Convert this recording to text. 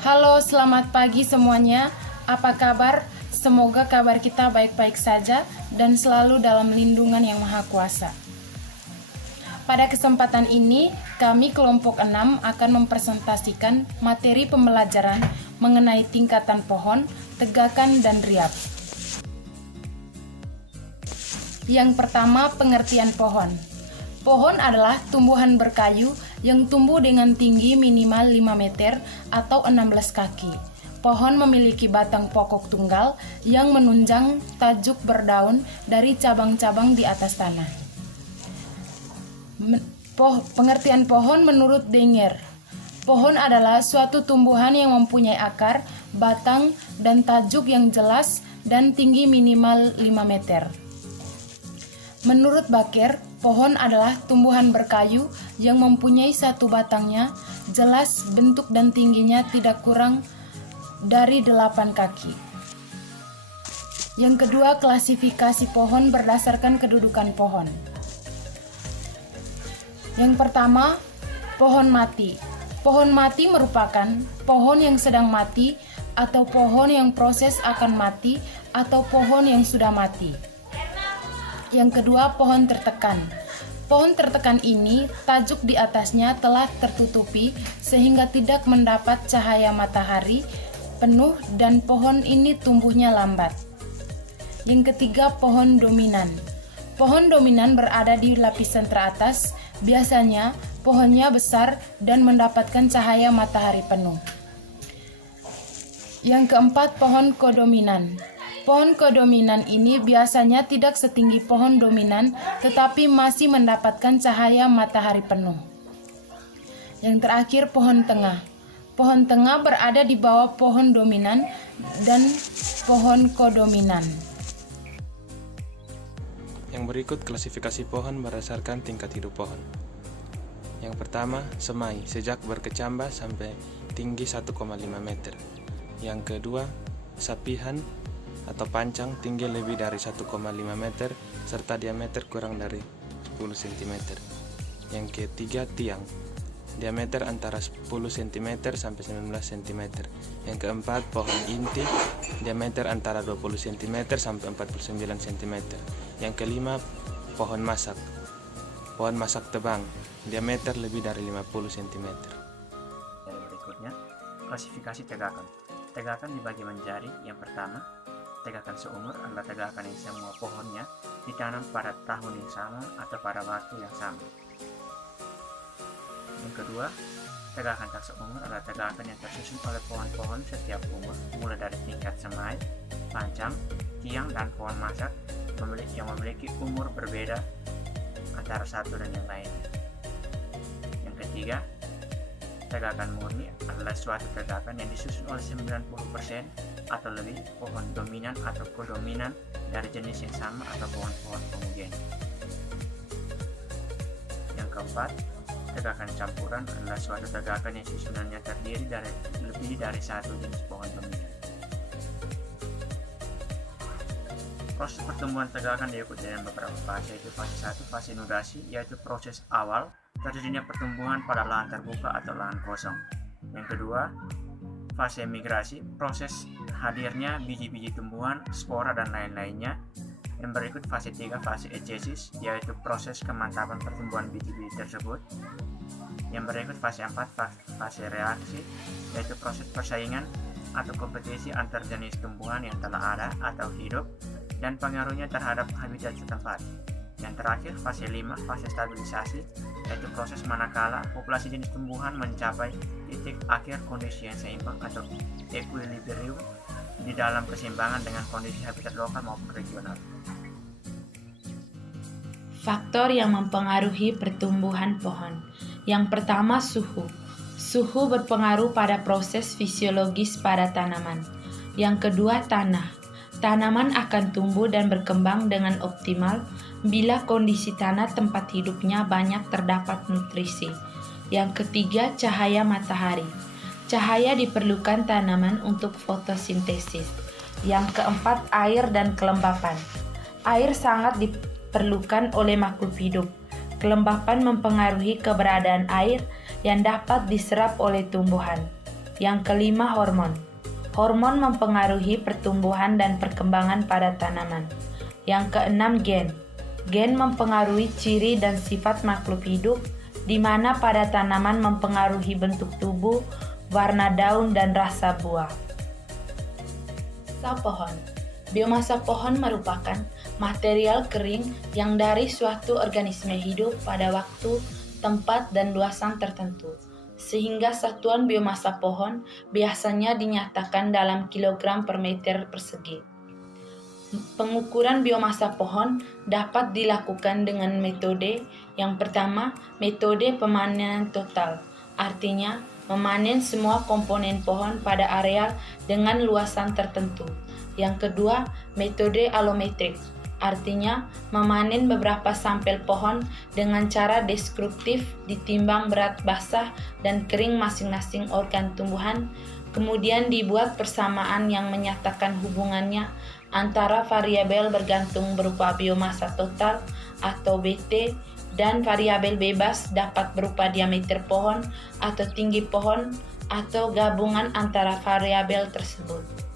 Halo, selamat pagi semuanya. Apa kabar? Semoga kabar kita baik-baik saja dan selalu dalam lindungan Yang Maha Kuasa. Pada kesempatan ini, kami kelompok 6 akan mempresentasikan materi pembelajaran mengenai tingkatan pohon, tegakan, dan riap. Yang pertama, pengertian pohon. Pohon adalah tumbuhan berkayu yang tumbuh dengan tinggi minimal 5 meter atau 16 kaki. Pohon memiliki batang pokok tunggal yang menunjang tajuk berdaun dari cabang-cabang di atas tanah. Pengertian pohon menurut Denger. Pohon adalah suatu tumbuhan yang mempunyai akar, batang, dan tajuk yang jelas dan tinggi minimal 5 meter. Menurut Baker, pohon adalah tumbuhan berkayu yang mempunyai satu batangnya, jelas bentuk dan tingginya tidak kurang dari 8 kaki. Yang kedua, klasifikasi pohon berdasarkan kedudukan pohon. Yang pertama, pohon mati. Pohon mati merupakan pohon yang sedang mati atau pohon yang proses akan mati atau pohon yang sudah mati. Yang kedua, pohon tertekan. Pohon tertekan ini, tajuk di atasnya telah tertutupi sehingga tidak mendapat cahaya matahari penuh dan pohon ini tumbuhnya lambat. Yang ketiga, pohon dominan. Pohon dominan berada di lapisan teratas, biasanya pohonnya besar dan mendapatkan cahaya matahari penuh. Yang keempat, pohon kodominan. Pohon kodominan ini biasanya tidak setinggi pohon dominan, tetapi masih mendapatkan cahaya matahari penuh. Yang terakhir, pohon tengah. Pohon tengah berada di bawah pohon dominan dan pohon kodominan. Yang berikut klasifikasi pohon berdasarkan tingkat hidup pohon. Yang pertama, semai, sejak berkecambah sampai tinggi 1,5 meter. Yang kedua, sapihan atau pancang, tinggi lebih dari 1,5 meter serta diameter kurang dari 10 cm. Yang ketiga, tiang, diameter antara 10 cm sampai 19 cm. Yang keempat, pohon inti, diameter antara 20 cm sampai 49 cm. Yang kelima, pohon masak. Pohon masak tebang, diameter lebih dari 50 cm. Yang berikutnya, klasifikasi tegakan. Tegakan dibagi menjadi: yang pertama, tegakan seumur adalah tegakan yang semua pohonnya ditanam pada tahun yang sama atau pada waktu yang sama. Yang kedua, tegakan tak seumur adalah tegakan yang tersusun oleh pohon-pohon setiap umur, mulai dari tingkat semai, pancang, tiang, dan pohon masak yang memiliki umur berbeda antara satu dan yang lain. Yang ketiga, tegakan murni adalah suatu tegakan yang disusun oleh 90% atau lebih pohon dominan atau kodominan dari jenis yang sama atau pohon-pohon homogen. Yang keempat, tegakan campuran adalah suatu tegakan yang susunannya terdiri dari lebih dari satu jenis pohon dominan. Proses pertumbuhan tegakan diikuti dengan beberapa fase, yaitu fase 1, fase nudasi, yaitu proses awal terjadinya pertumbuhan pada lahan terbuka atau lahan kosong. Yang kedua, fase migrasi, proses hadirnya biji-biji tumbuhan, spora, dan lain-lainnya. Yang berikut fase 3, fase echesis, yaitu proses kemantapan pertumbuhan biji-biji tersebut. Yang berikut fase 4, fase reaksi, yaitu proses persaingan atau kompetisi antar jenis tumbuhan yang telah ada atau hidup dan pengaruhnya terhadap habitat setempat. Yang terakhir, fase 5, fase stabilisasi, yaitu proses manakala populasi jenis tumbuhan mencapai titik akhir kondisi yang seimbang atau equilibrium di dalam keseimbangan dengan kondisi habitat lokal maupun regional. Faktor yang mempengaruhi pertumbuhan pohon. Yang pertama, suhu. Suhu berpengaruh pada proses fisiologis pada tanaman. Yang kedua, tanah. Tanaman akan tumbuh dan berkembang dengan optimal bila kondisi tanah tempat hidupnya banyak terdapat nutrisi. Yang ketiga, cahaya matahari. Cahaya diperlukan tanaman untuk fotosintesis. Yang keempat, air dan kelembapan. Air sangat diperlukan oleh makhluk hidup. Kelembapan mempengaruhi keberadaan air yang dapat diserap oleh tumbuhan. Yang kelima, hormon. Hormon mempengaruhi pertumbuhan dan perkembangan pada tanaman. Yang keenam, gen. Gen mempengaruhi ciri dan sifat makhluk hidup, di mana pada tanaman mempengaruhi bentuk tubuh, warna daun, dan rasa buah. Biomasa pohon. Biomasa pohon merupakan material kering yang dari suatu organisme hidup pada waktu, tempat, dan luasan tertentu, sehingga satuan biomasa pohon biasanya dinyatakan dalam kilogram per meter persegi. Pengukuran biomasa pohon dapat dilakukan dengan metode yang pertama, metode pemanenan total, artinya memanen semua komponen pohon pada areal dengan luasan tertentu. Yang kedua, metode alometrik, artinya memanen beberapa sampel pohon dengan cara deskriptif ditimbang berat basah dan kering masing-masing organ tumbuhan, kemudian dibuat persamaan yang menyatakan hubungannya antara variabel bergantung berupa biomasa total atau BT dan variabel bebas dapat berupa diameter pohon atau tinggi pohon atau gabungan antara variabel tersebut.